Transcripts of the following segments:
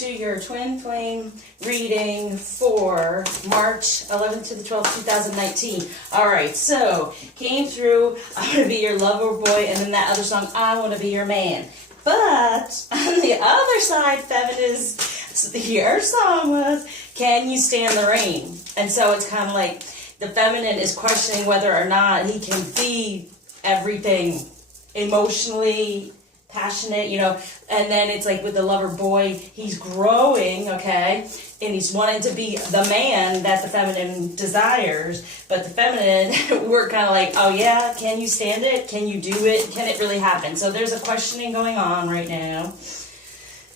to your twin flame reading for March 11th to the 12th, 2019. All right, so came through, I want to be your lover boy, and then that other song, I want to be your man. But on the other side, feminist, your song was, can you stand the rain? And so it's kind of like the feminine is questioning whether or not he can be everything emotionally passionate, you know, and then it's like with the lover boy, he's growing, okay, and he's wanting to be the man that the feminine desires, but the feminine, we're kind of like, oh yeah, can you stand it? Can you do it? Can it really happen? So there's a questioning going on right now.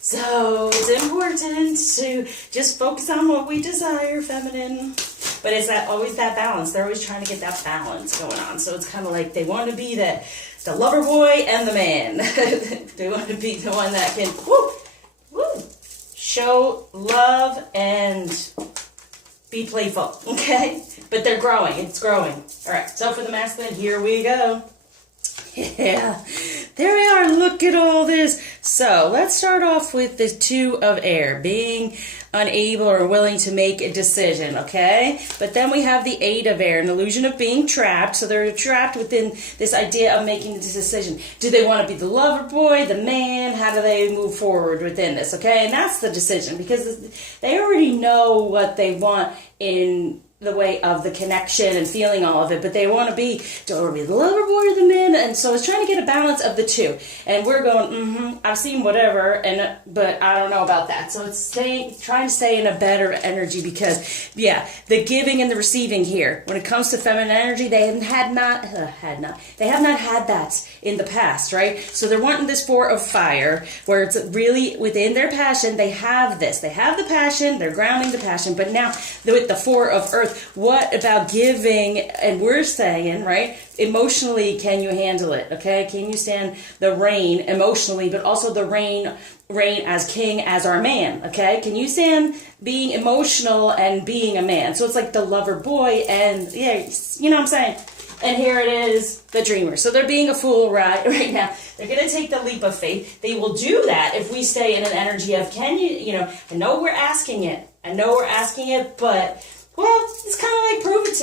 So it's important to just focus on what we desire, feminine. But it's always that balance. They're always trying to get that balance going on. So it's kind of like they want to be the lover boy and the man. They want to be the one that can show love and be playful. Okay? But they're growing. It's growing. All right. So for the masculine, here we go. Yeah, there we are. Look at all this. So let's start off with the 2 of air, being unable or willing to make a decision, okay? But then we have the 8 of air, an illusion of being trapped. So they're trapped within this idea of making the decision. Do they want to be the lover boy, the man? How do they move forward within this, okay? And that's the decision, because they already know what they want in the way of the connection and feeling all of it, but they want to be, do I want to be the lover boy or the man? And so it's trying to get a balance of the 2. And we're going, I've seen whatever, but I don't know about that. So it's trying to stay in a better energy, because, yeah, the giving and the receiving here, when it comes to feminine energy, they have not had that in the past, right? So they're wanting this 4 of fire, where it's really within their passion. They have this. They have the passion. They're grounding the passion. But now with the 4 of earth, what about giving? And we're saying, right, emotionally, can you handle it? Okay, can you stand the rain emotionally, but also the rain as king, as our man? Okay, can you stand being emotional and being a man? So it's like the lover boy, and yeah, you know what I'm saying? And here it is, the dreamer. So they're being a fool right now. They're going to take the leap of faith. They will do that if we stay in an energy of, can you, I know we're asking it. But well, it's kind of like, prove it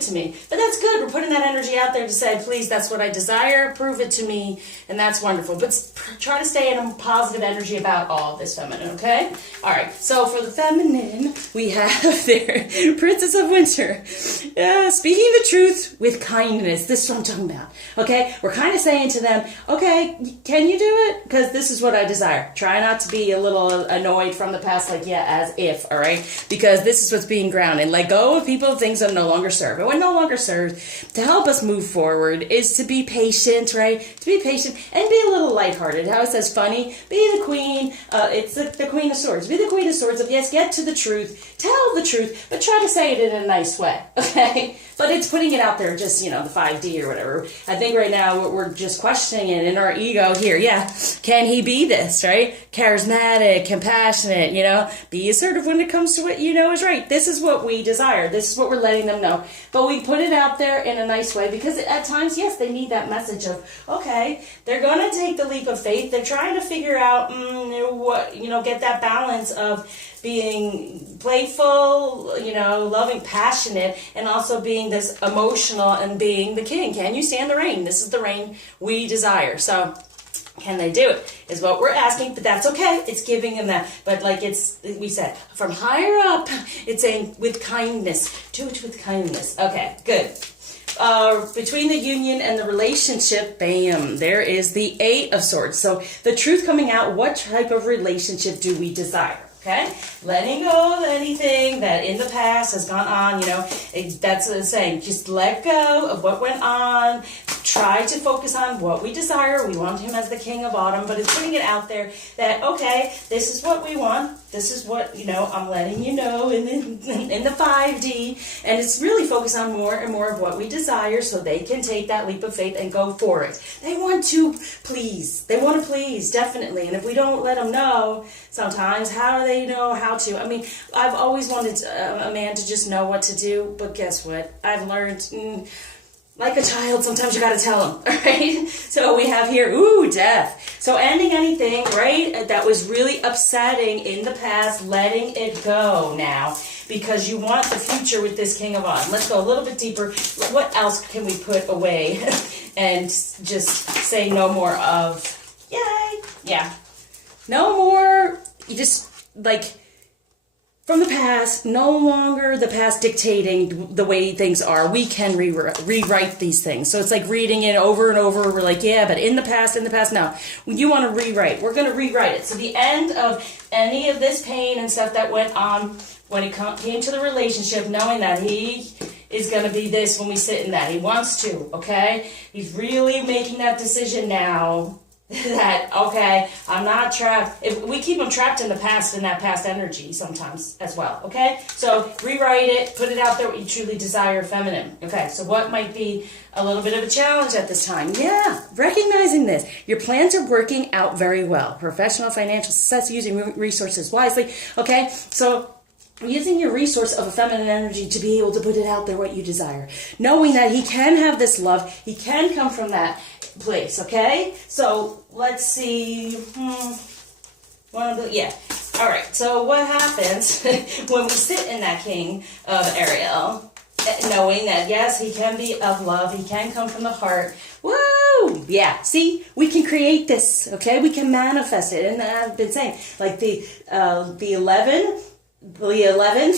to me. But that's good. We're putting that energy out there to say, please, that's what I desire. Prove it to me. And that's wonderful. But try to stay in a positive energy about all of this, feminine, okay? All right. So for the feminine, we have their Princess of Winter. Speaking the truth with kindness. This is what I'm talking about, okay? We're kind of saying to them, okay, can you do it? Because this is what I desire. Try not to be a little annoyed from the past, like, yeah, as if, all right? Because this is what's being grounded. And let go of people and things that no longer serve. And what no longer serves, to help us move forward, is to be patient, right? To be patient and be a little lighthearted. How it says funny, be the queen. It's the Queen of Swords. Be the Queen of Swords of, yes, get to the truth, tell the truth, but try to say it in a nice way, okay? But it's putting it out there, just, the 5D or whatever. I think right now we're just questioning it in our ego here. Yeah, can he be this, right? Charismatic, compassionate, be assertive when it comes to what you know is right. This is what we desire. This is what we're letting them know. But we put it out there in a nice way, because at times, yes, they need that message of, okay, they're going to take the leap of faith. They're trying to figure out what, get that balance of being playful, loving, passionate, and also being this emotional and being the king. Can you stand the rain? This is the rain we desire. So can they do it? Is what we're asking, but that's okay. It's giving them that. But like we said, from higher up, it's saying with kindness. Do it with kindness. Okay, good. Between the union and the relationship, bam, there is the 8 of Swords. So the truth coming out, what type of relationship do we desire? Okay? Letting go of anything that in the past has gone on, that's what it's saying. Just let go of what went on. Try to focus on what we desire. We want him as the king of autumn, but it's putting it out there that, okay, this is what we want. This is what, I'm letting you know in the 5D. And it's really focused on more and more of what we desire, so they can take that leap of faith and go for it. They want to please. They want to please, definitely. And if we don't let them know, sometimes, how do they know how to? I mean, I've always wanted a man to just know what to do, but guess what? I've learned like a child, sometimes you gotta tell them, all right? So we have here, ooh, death. So ending anything, right, that was really upsetting in the past, letting it go now, because you want the future with this King of Wands. Let's go a little bit deeper. What else can we put away and just say no more of, yay, yeah. No more, you just, like, from the past, no longer the past dictating the way things are. We can rewrite these things. So it's like reading it over and over. We're like, yeah, but in the past, no. You want to rewrite. We're going to rewrite it. So the end of any of this pain and stuff that went on when it came to the relationship, knowing that he is going to be this when we sit in that. He wants to, okay? He's really making that decision now. That, okay, I'm not trapped. If we keep them trapped in the past, in that past energy sometimes as well, okay? So rewrite it, put it out there what you truly desire, feminine. Okay, so what might be a little bit of a challenge at this time? Yeah, recognizing this. Your plans are working out very well. Professional, financial success, using resources wisely, okay? So using your resource of a feminine energy to be able to put it out there what you desire. Knowing that he can have this love, he can come from that place, okay? So let's see. All right, so what happens when we sit in that King of Ariel, knowing that yes, he can be of love, he can come from the heart. Woo! Yeah, see, we can create this, okay? We can manifest it. And I've been saying, like the 11th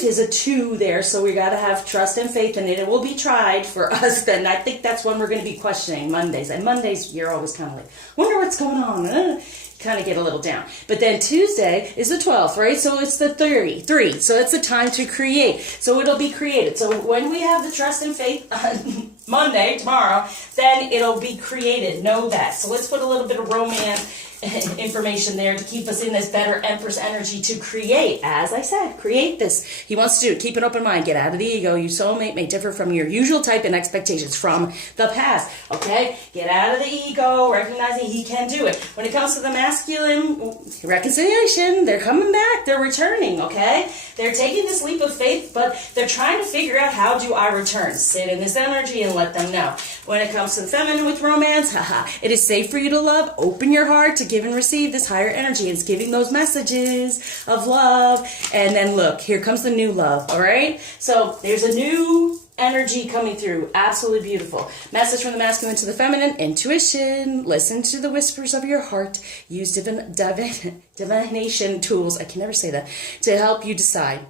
is a 2 there, so we got to have trust and faith in it. It will be tried for us then. I think that's when we're going to be questioning Mondays. And Mondays, you're always kind of like, wonder what's going on. Kind of get a little down. But then Tuesday is the 12th, right? So it's the 3. So it's the time to create. So it'll be created. So when we have the trust and faith on Monday, tomorrow, then it'll be created. Know that. So let's put a little bit of romance information there to keep us in this better Empress energy to create. As I said, create this. He wants to do it. Keep an open mind. Get out of the ego. Your soulmate may differ from your usual type and expectations from the past. Okay? Get out of the ego, recognizing he can do it. When it comes to the masculine reconciliation, they're coming back. They're returning, okay? They're taking this leap of faith, but they're trying to figure out, how do I return? Sit in this energy and let them know. When it comes to the feminine with romance, it is safe for you to love. Open your heart to give and receive this higher energy. It's giving those messages of love. And then look, here comes the new love, all right? So there's a new energy coming through. Absolutely beautiful. Message from the masculine to the feminine. Intuition. Listen to the whispers of your heart. Use divination tools, I can never say that, to help you decide.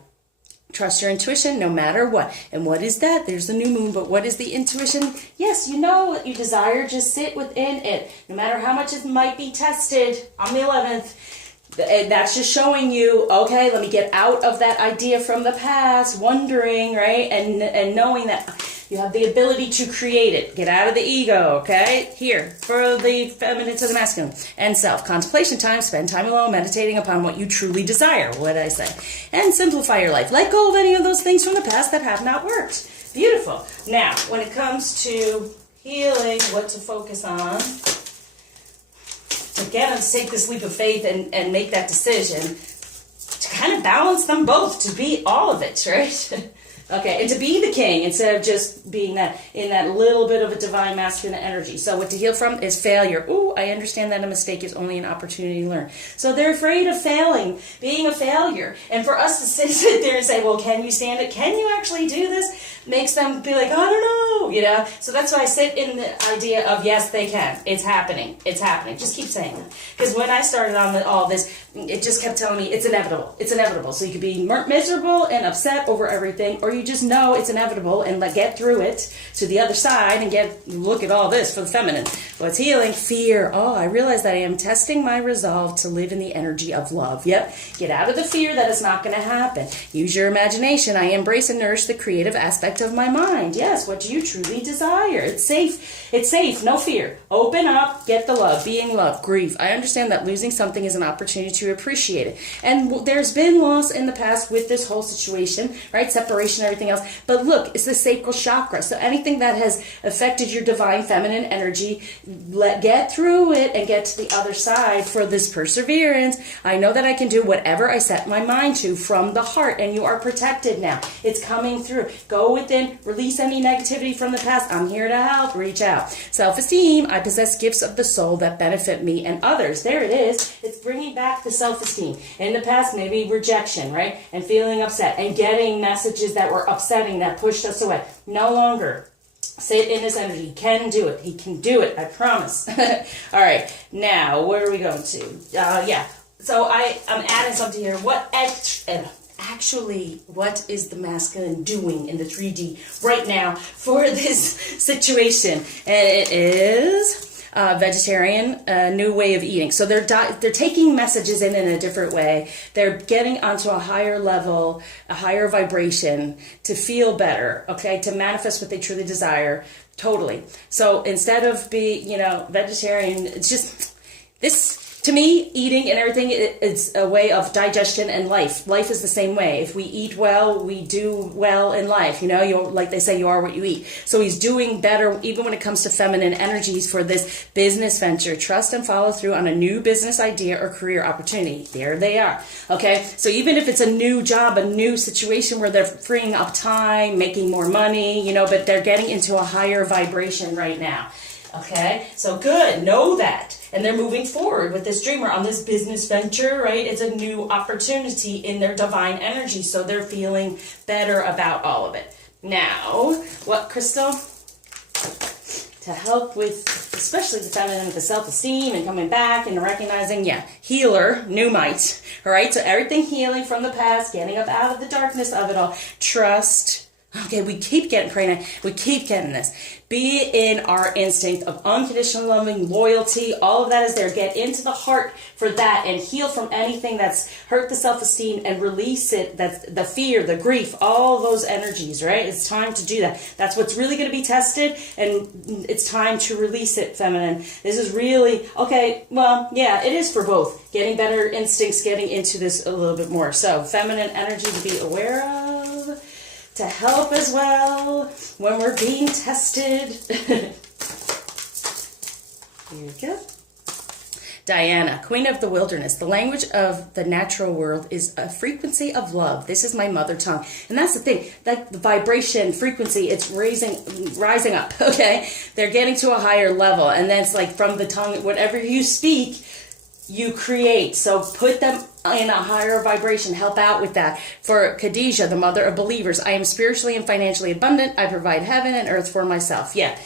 Trust your intuition no matter what. And what is that? There's the new moon, but what is the intuition? Yes, you know what you desire. Just sit within it. No matter how much it might be tested on the 11th, that's just showing you, okay, let me get out of that idea from the past, wondering, right? And knowing that you have the ability to create it. Get out of the ego, okay? Here, for the feminine to the masculine. And self. Contemplation time. Spend time alone meditating upon what you truly desire. What did I say? And simplify your life. Let go of any of those things from the past that have not worked. Beautiful. Now, when it comes to healing, what to focus on, again, let's take this leap of faith and make that decision to kind of balance them both, to be all of it, right? Okay, and to be the king instead of just being that in that little bit of a divine masculine energy. So what to heal from is failure. Ooh, I understand that a mistake is only an opportunity to learn. So they're afraid of failing, being a failure. And for us to sit there and say, well, can you stand it? Can you actually do this? Makes them be like, I don't know, you know? So that's why I sit in the idea of, yes, they can. It's happening. It's happening. Just keep saying that. Because when I started on all this, it just kept telling me it's inevitable. It's inevitable. So you could be miserable and upset over everything, or you just know it's inevitable and get through it to the other side and look at all this for the feminine. What's healing? Fear. Oh, I realize that I am testing my resolve to live in the energy of love. Yep. Get out of the fear that it's not going to happen. Use your imagination. I embrace and nourish the creative aspect of my mind. Yes, what do you truly desire? It's safe. It's safe. No fear. Open up. Get the love. Being love. Grief. I understand that losing something is an opportunity to appreciate it. And there's been loss in the past with this whole situation, right? Separation everything else. But look, it's the sacral chakra. So anything that has affected your divine feminine energy, get through it and get to the other side for this perseverance. I know that I can do whatever I set my mind to from the heart, and you are protected now. It's coming through. Go within, release any negativity from the past. I'm here to help. Reach out. Self-esteem. I possess gifts of the soul that benefit me and others. There it is. It's bringing back the self-esteem. In the past, maybe rejection, right? And feeling upset and getting messages that were upsetting, that pushed us away. No longer. Sit in this energy. He can do it. He can do it. I promise. All right. Now, where are we going to? Yeah. So I'm adding something here. Actually, what is the masculine doing in the 3D right now for this situation? And it is vegetarian, new way of eating. So they're taking messages in a different way. They're getting onto a higher level, a higher vibration to feel better, okay, to manifest what they truly desire. Totally. So instead of being, vegetarian, it's just this. To me, eating and everything is a way of digestion and life. Life is the same way. If we eat well, we do well in life. Like they say, you are what you eat. So he's doing better even when it comes to feminine energies for this business venture. Trust and follow through on a new business idea or career opportunity. There they are. Okay? So even if it's a new job, a new situation where they're freeing up time, making more money, but they're getting into a higher vibration right now. Okay? So good. Know that. And they're moving forward with this dreamer on this business venture, right? It's a new opportunity in their divine energy, so they're feeling better about all of it. Now, what, Crystal? To help with, especially the feminine, with the self-esteem and coming back and recognizing, healer, new might, all right? So everything healing from the past, getting up out of the darkness of it all. Trust. Okay, we keep getting pregnant. We keep getting this. Be in our instinct of unconditional loving, loyalty. All of that is there. Get into the heart for that and heal from anything that's hurt the self-esteem and release it. That's the fear, the grief, all those energies, right? It's time to do that. That's what's really going to be tested, and it's time to release it, feminine. This is really, okay, well, yeah, it is for both. Getting better instincts, getting into this a little bit more. So, feminine energy to be aware of. To help as well when we're being tested. Here we go. Diana, Queen of the Wilderness. The language of the natural world is a frequency of love. This is my mother tongue. And that's the thing. Like the vibration, frequency, it's rising up, okay? They're getting to a higher level. And then it's like from the tongue, whatever you speak, you create. So put them in a higher vibration. Help out with that. For Khadijah, the mother of believers, I am spiritually and financially abundant. I provide heaven and earth for myself. Yeah,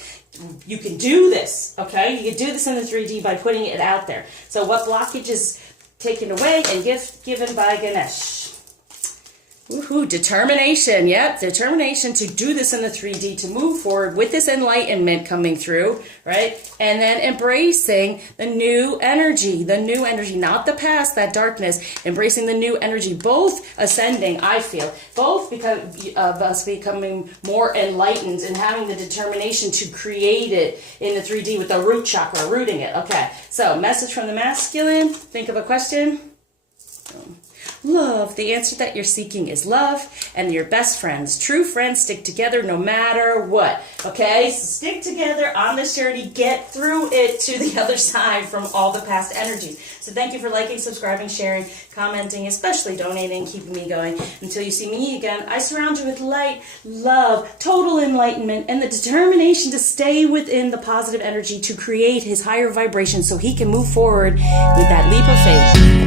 you can do this, okay? You can do this in the 3D by putting it out there. So what blockage is taken away and gift given by Ganesh? Woohoo, determination. Yep, determination to do this in the 3D, to move forward with this enlightenment coming through, right? And then embracing the new energy, not the past, that darkness, embracing the new energy, both ascending, I feel, both because of us becoming more enlightened and having the determination to create it in the 3D with the root chakra, rooting it. Okay, so message from the masculine. Think of a question. Love. The answer that you're seeking is love, and your best friends. True friends stick together no matter what. Okay? So stick together on this journey. Get through it to the other side from all the past energies. So thank you for liking, subscribing, sharing, commenting, especially donating, keeping me going. Until you see me again, I surround you with light, love, total enlightenment, and the determination to stay within the positive energy to create his higher vibration so he can move forward with that leap of faith.